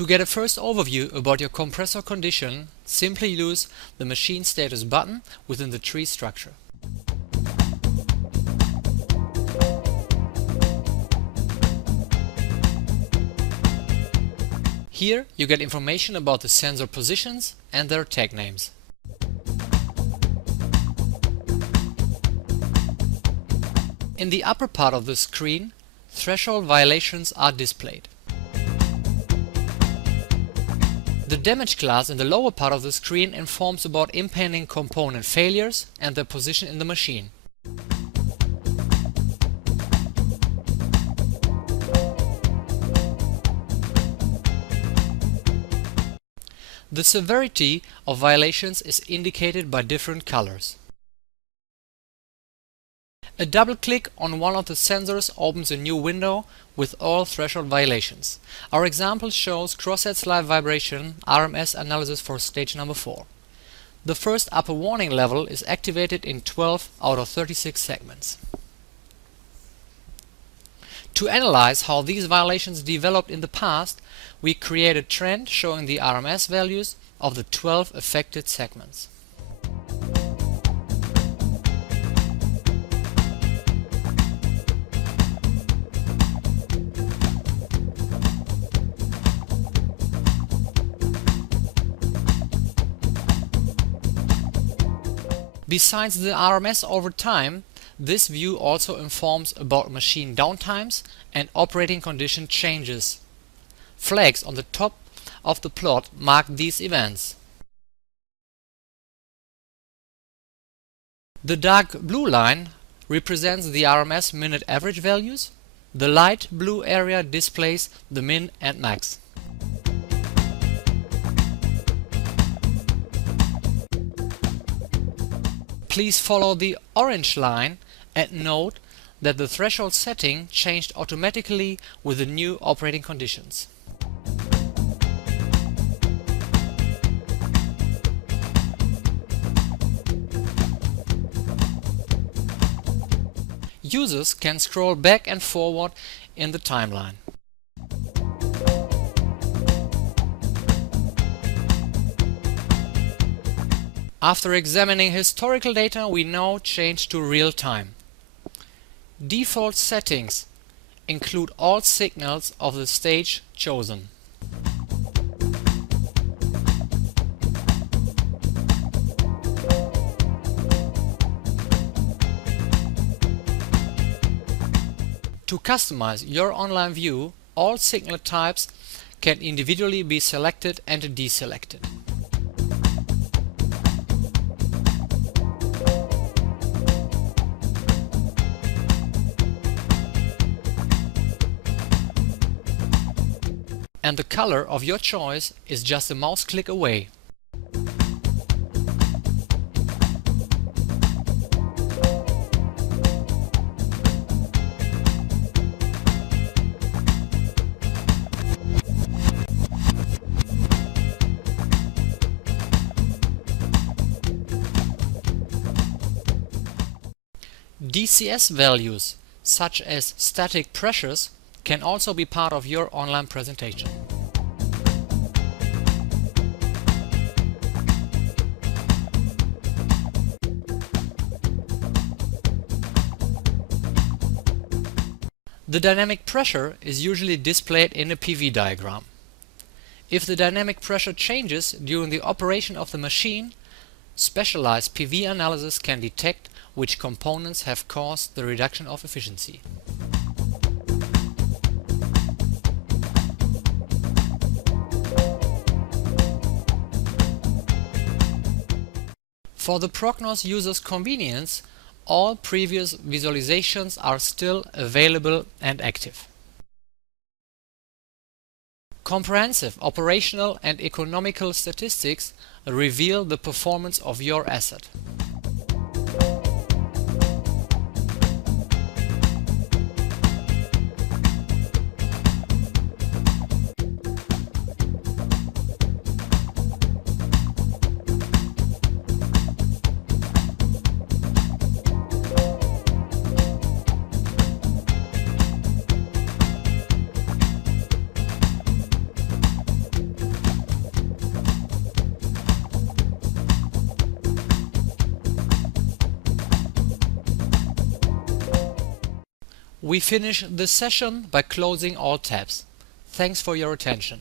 To get a first overview about your compressor condition, simply use the machine status button within the tree structure. Here you get information about the sensor positions and their tag names. In the upper part of the screen, threshold violations are displayed. The damage class in the lower part of the screen informs about impending component failures and their position in the machine. The severity of violations is indicated by different colors. A double click on one of the sensors opens a new window with all threshold violations. Our example shows crosshead slide vibration RMS analysis for stage number 4. The first upper warning level is activated in 12 out of 36 segments. To analyze how these violations developed in the past, we create a trend showing the RMS values of the 12 affected segments. Besides the RMS over time, this view also informs about machine downtimes and operating condition changes. Flags on the top of the plot mark these events. The dark blue line represents the RMS minute average values. The light blue area displays the min and max. Please follow the orange line and note that the threshold setting changed automatically with the new operating conditions. Users can scroll back and forward in the timeline. After examining historical data, we now change to real time. Default settings include all signals of the stage chosen. To customize your online view, all signal types can individually be selected and deselected. And the color of your choice is just a mouse click away. DCS values, such as static pressures, can also be part of your online presentation. The dynamic pressure is usually displayed in a PV diagram. If the dynamic pressure changes during the operation of the machine, specialized PV analysis can detect which components have caused the reduction of efficiency. For the Prognost user's convenience, all previous visualizations are still available and active. Comprehensive operational and economical statistics reveal the performance of your asset. we finish this session by closing all tabs. Thanks for your attention.